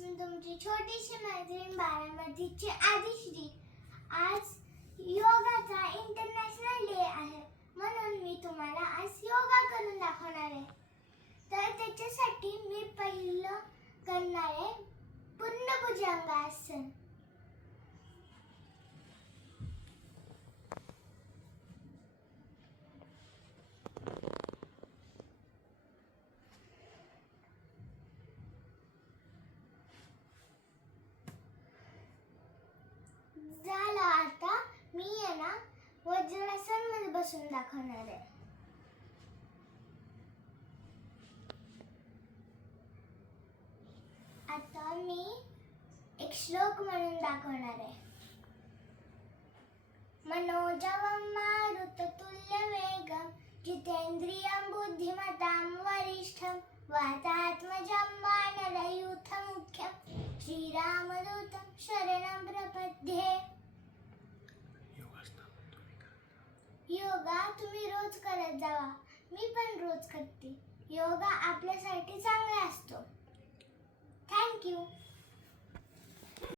मी तुमची छोटीशी मैत्रीण बारामतीची आदिश्री. आज योगाचा इंटरनॅशनल डे आहे. म्हणून मी तुम्हाला आज योगा करून दाखवणार आहे. तर त्याच्यासाठी मी पहिलं करणार आहे पूर्ण भुजंगासन झालं आता मी आहे ना वज्रासनमध्ये बसून दाखवणार आहे आता मी एक श्लोक म्हणून दाखवणार आहे मनोजवं मारुततुल्य वेगम जितेंद्रियं बुद्धिमतां वरिष्ठं वातात्मजं वानरयूथमुख्यं योगा तुम्ही रोज करत जावा. मी पण रोज करते. योगा आपल्यासाठी चांगला असतो. थँक्यू